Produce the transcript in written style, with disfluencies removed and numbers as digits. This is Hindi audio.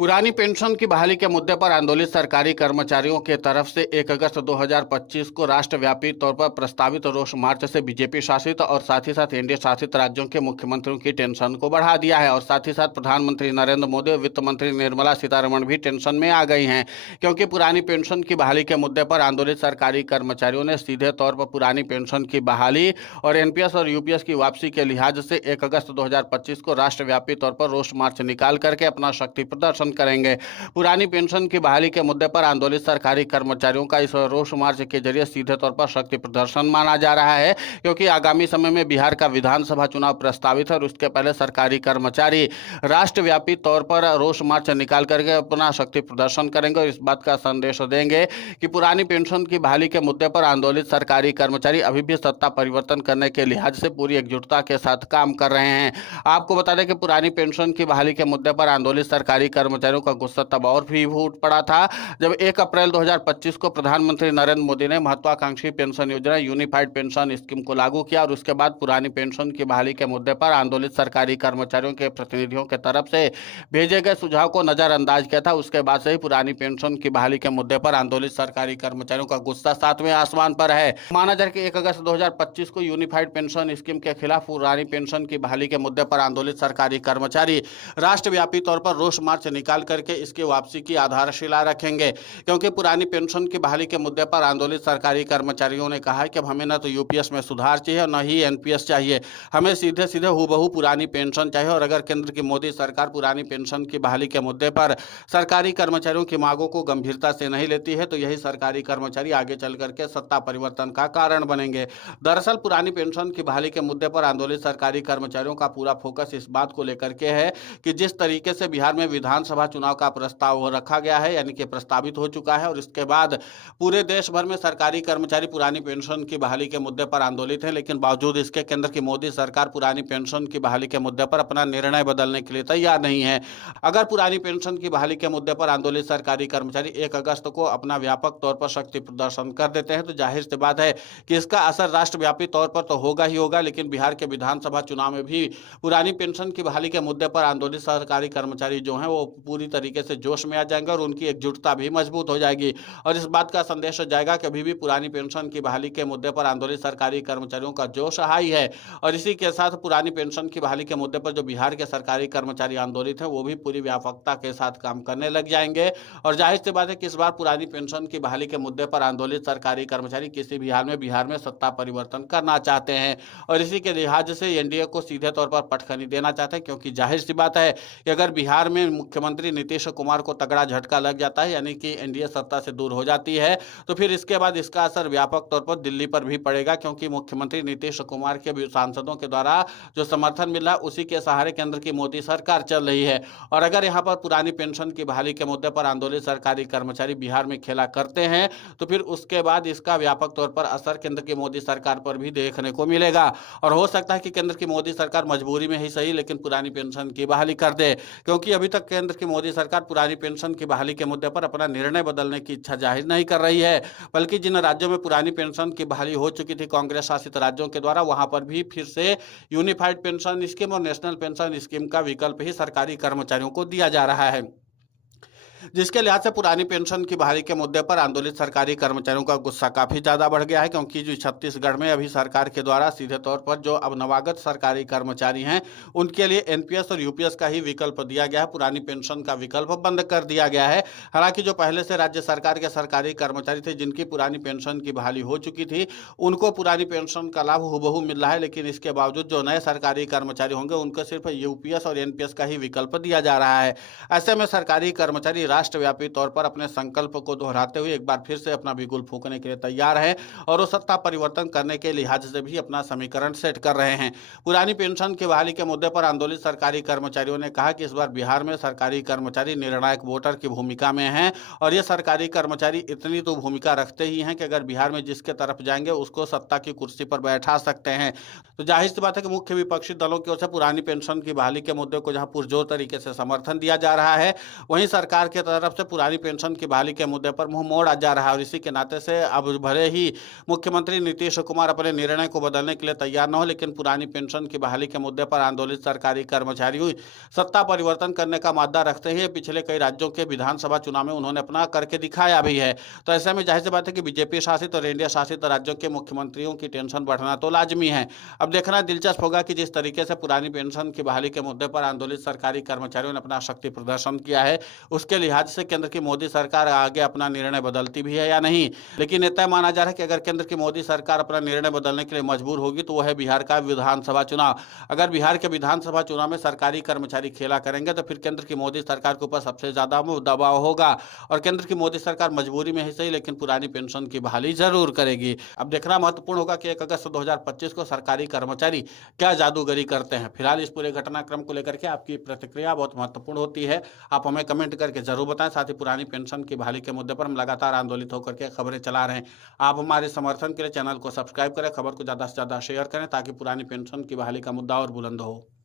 पुरानी पेंशन की बहाली के मुद्दे पर आंदोलित सरकारी कर्मचारियों के तरफ से 1 अगस्त 2025 को राष्ट्रव्यापी तौर पर प्रस्तावित रोष मार्च से बीजेपी शासित और साथ ही साथ एनडीए शासित राज्यों के मुख्यमंत्रियों की टेंशन को बढ़ा दिया है। और साथ ही साथ प्रधानमंत्री नरेंद्र मोदी और वित्त मंत्री निर्मला सीतारमण भी टेंशन में आ गई हैं, क्योंकि पुरानी पेंशन की बहाली के मुद्दे पर आंदोलित सरकारी कर्मचारियों ने सीधे तौर पर पुरानी पेंशन की बहाली और एनपीएस और यूपीएस की वापसी के लिहाज से 1 अगस्त 2025 को राष्ट्रव्यापी तौर पर रोष मार्च निकाल करके अपना शक्ति प्रदर्शन करेंगे। पुरानी पेंशन की बहाली के मुद्दे पर आंदोलित सरकारी कर्मचारियों का इस रोष मार्च के जरिए सीधे तौर पर शक्ति प्रदर्शन माना जा रहा है, क्योंकि आगामी समय में बिहार का विधानसभा चुनाव प्रस्तावित है और उसके पहले सरकारी कर्मचारी राष्ट्रव्यापी तौर पर रोष मार्च निकाल करके अपना शक्ति प्रदर्शन करेंगे और इस बात का संदेश देंगे कि पुरानी पेंशन की बहाली के मुद्दे पर आंदोलित सरकारी कर्मचारी अभी भी सत्ता परिवर्तन करने के लिहाज से पूरी एकजुटता के साथ काम कर रहे हैं। आपको बता दें कि पुरानी पेंशन की बहाली के मुद्दे पर आंदोलित सरकारी कर्मचारियों का गुस्सा तब और भी फूट पड़ा था जब 1 अप्रैल 2025 को प्रधानमंत्री नरेंद्र मोदी ने महत्वाकांक्षी पेंशन योजना यूनिफाइड पेंशन स्कीम को लागू किया और उसके बाद पुरानी पेंशन की बहाली के मुद्दे पर आंदोलित सरकारी कर्मचारियों के प्रतिनिधियों के तरफ से भेजे गए सुझाव को नजरअंदाज किया था। उसके बाद से ही पुरानी पेंशन की बहाली के मुद्दे पर आंदोलित सरकारी कर्मचारियों का गुस्सा सातवें आसमान पर है। माना जाए कि 1 अगस्त 2025 को यूनिफाइड पेंशन स्कीम के खिलाफ पुरानी पेंशन की बहाली के मुद्दे पर आंदोलित सरकारी कर्मचारी राष्ट्रव्यापी तौर पर रोष मार्च निकाल करके इसकी वापसी की आधारशिला रखेंगे, क्योंकि पुरानी पेंशन की बहाली के मुद्दे पर आंदोलित सरकारी कर्मचारियों ने कहा है कि अब हमें न तो यूपीएस में सुधार चाहिए और न ही एनपीएस चाहिए, हमें सीधे सीधे हूबहू पुरानी पेंशन चाहिए। और अगर केंद्र की मोदी सरकार पुरानी पेंशन की बहाली के मुद्दे पर सरकारी कर्मचारियों की मांगों को गंभीरता से नहीं लेती है तो यही सरकारी कर्मचारी आगे चल करके सत्ता परिवर्तन का कारण बनेंगे। दरअसल पुरानी पेंशन की बहाली के मुद्दे पर आंदोलित सरकारी कर्मचारियों का पूरा फोकस इस बात को लेकर के है कि जिस तरीके से बिहार में विधानसभा चुनाव का प्रस्ताव रखा गया है, यानी कि प्रस्तावित हो चुका है, और इसके बाद पूरे देश भर में सरकारी कर्मचारी पुरानी पेंशन की बहाली के मुद्दे पर आंदोलित हैं, लेकिन बावजूद इसके केंद्र की मोदी सरकार पुरानी पेंशन की बहाली के मुद्दे पर अपना निर्णय बदलने के लिए तैयार नहीं है। अगर पुरानी पेंशन की बहाली के मुद्दे पर आंदोलित सरकारी कर्मचारी 1 अगस्त को अपना व्यापक तौर पर शक्ति प्रदर्शन कर देते हैं तो जाहिर सी बात है कि इसका असर राष्ट्रव्यापी तौर पर तो होगा ही होगा, लेकिन बिहार के विधानसभा चुनाव में भी पुरानी पेंशन की बहाली के मुद्दे पर आंदोलित सरकारी कर्मचारी जो हैं वो पूरी तरीके से जोश में आ जाएंगे और उनकी एकजुटता भी मजबूत हो जाएगी। और इस बात का संदेश जाएगा कि अभी भी पुरानी पेंशन की बहाली के मुद्दे पर आंदोलित सरकारी कर्मचारियों का जोश हाई है। और इसी के साथ पुरानी पेंशन की बहाली के मुद्दे पर जो बिहार के सरकारी कर्मचारी आंदोलित हैं वो भी पूरी व्यापकता के साथ काम करने लग जाएंगे। और जाहिर सी बात है कि इस बार पुरानी पेंशन की बहाली के मुद्दे पर आंदोलित सरकारी कर्मचारी किसी भी हाल में बिहार में सत्ता परिवर्तन करना चाहते हैं और इसी के लिहाज से एनडीए को सीधे तौर पर पटखनी देना चाहते हैं, क्योंकि जाहिर सी बात है कि अगर बिहार में मुख्यमंत्री नीतीश कुमार को तगड़ा झटका लग जाता है, यानी कि एनडीए सत्ता से दूर हो जाती है, तो फिर इसके बाद इसका असर व्यापक तौर पर दिल्ली पर भी पड़ेगा, क्योंकि मुख्यमंत्री नीतीश कुमार के सांसदों के द्वारा जो समर्थन मिल रहा है उसी के सहारे केंद्र की मोदी सरकार चल रही है। और अगर यहाँ पर पुरानी पेंशन की बहाली के मुद्दे पर आंदोलित सरकारी कर्मचारी बिहार में खेला करते हैं तो फिर उसके बाद इसका व्यापक तौर पर असर केंद्र की मोदी सरकार पर भी देखने को मिलेगा। और हो सकता है कि केंद्र की मोदी सरकार मजबूरी में ही सही लेकिन पुरानी पेंशन की बहाली कर दे, क्योंकि अभी तक केंद्र की मोदी सरकार पुरानी पेंशन की बहाली के मुद्दे पर अपना निर्णय बदलने की इच्छा जाहिर नहीं कर रही है, बल्कि जिन राज्यों में पुरानी पेंशन की बहाली हो चुकी थी कांग्रेस शासित राज्यों के द्वारा, वहां पर भी फिर से यूनिफाइड पेंशन स्कीम और नेशनल पेंशन स्कीम का विकल्प ही सरकारी कर्मचारियों को दिया जा रहा है, जिसके लिहाज से पुरानी पेंशन की बहाली के मुद्दे पर आंदोलित सरकारी कर्मचारियों का गुस्सा काफी ज्यादा बढ़ गया है। क्योंकि जो छत्तीसगढ़ में अभी सरकार के द्वारा सीधे तौर पर जो अब नवागत सरकारी कर्मचारी हैं उनके लिए एनपीएस और यूपीएस का ही विकल्प दिया गया है, पुरानी पेंशन का विकल्प बंद कर दिया गया है। हालांकि जो पहले से राज्य सरकार के सरकारी कर्मचारी थे जिनकी पुरानी पेंशन की बहाली हो चुकी थी उनको पुरानी पेंशन का लाभ हूबहू मिल रहा है, लेकिन इसके बावजूद जो नए सरकारी कर्मचारी होंगे उनको सिर्फ यूपीएस और एनपीएस का ही विकल्प दिया जा रहा है। ऐसे में सरकारी कर्मचारी राष्ट्रव्यापी तौर पर अपने संकल्प को दोहराते हुए एक बार फिर से अपना बिगुल फूंकने के लिए तैयार है और वो सत्ता परिवर्तन करने के लिहाज से भी अपना समीकरण सेट कर रहे हैं। पुरानी पेंशन की बहाली के मुद्दे पर आंदोलित सरकारी कर्मचारियों ने कहा कि इस बार बिहार में सरकारी कर्मचारी निर्णायक वोटर की भूमिका में हैं और ये सरकारी कर्मचारी इतनी तो भूमिका रखते ही हैं कि अगर बिहार में जिसके तरफ जाएंगे उसको सत्ता की कुर्सी पर बैठा सकते हैं। तो जाहिर सी बात है कि मुख्य विपक्षी दलों की ओर से पुरानी पेंशन की बहाली के मुद्दे को जहां पुरजोर तरीके से समर्थन दिया जा रहा है, वहीं सरकार के की तरफ से पुरानी पेंशन की बहाली के मुद्दे पर मुंह मोड़ जा रहा है और इसी के नाते से अब भले ही मुख्यमंत्री नीतीश कुमार अपने निर्णय को बदलने के लिए तैयार न हो, लेकिन पुरानी पेंशन की बहाली के मुद्दे पर आंदोलित सरकारी कर्मचारी सत्ता परिवर्तन करने का मादा रखते हैं। पिछले कई राज्यों के विधानसभा चुनाव में उन्होंने अपना करके दिखाया भी है। तो ऐसे में जाहिर सी बात है कि बीजेपी शासित और एनडीए शासित राज्यों के मुख्यमंत्रियों की टेंशन बढ़ना तो लाजमी है। अब देखना दिलचस्प होगा कि जिस तरीके से पुरानी पेंशन की बहाली के मुद्दे पर आंदोलित सरकारी कर्मचारियों ने अपना शक्ति प्रदर्शन किया है, उसके लिहाज से केंद्र की मोदी सरकार आगे अपना निर्णय बदलती भी है या नहीं। लेकिन तय माना जा रहा है कि अगर केंद्र की मोदी सरकार अपना निर्णय बदलने के लिए मजबूर होगी तो वह है बिहार का विधानसभा चुनाव। अगर बिहार के विधानसभा चुनाव में सरकारी कर्मचारी खेला करेंगे तो फिर केंद्र की मोदी सरकार के ऊपर सबसे ज्यादा दबाव होगा और केंद्र की मोदी सरकार मजबूरी में ही सही लेकिन पुरानी पेंशन की बहाली जरूर करेगी। अब देखना महत्वपूर्ण होगा कि 1 अगस्त 2025 को सरकारी कर्मचारी क्या जादूगरी करते हैं। फिलहाल इस पूरे घटनाक्रम को लेकर के आपकी प्रतिक्रिया बहुत महत्वपूर्ण होती है, आप हमें कमेंट करके जरूर बताएं। साथ ही पुरानी पेंशन की बहाली के मुद्दे पर हम लगातार आंदोलित होकर के खबरें चला रहे हैं। आप हमारे समर्थन के लिए चैनल को सब्सक्राइब करें, खबर को ज्यादा से ज्यादा शेयर करें ताकि पुरानी पेंशन की बहाली का मुद्दा और बुलंद हो।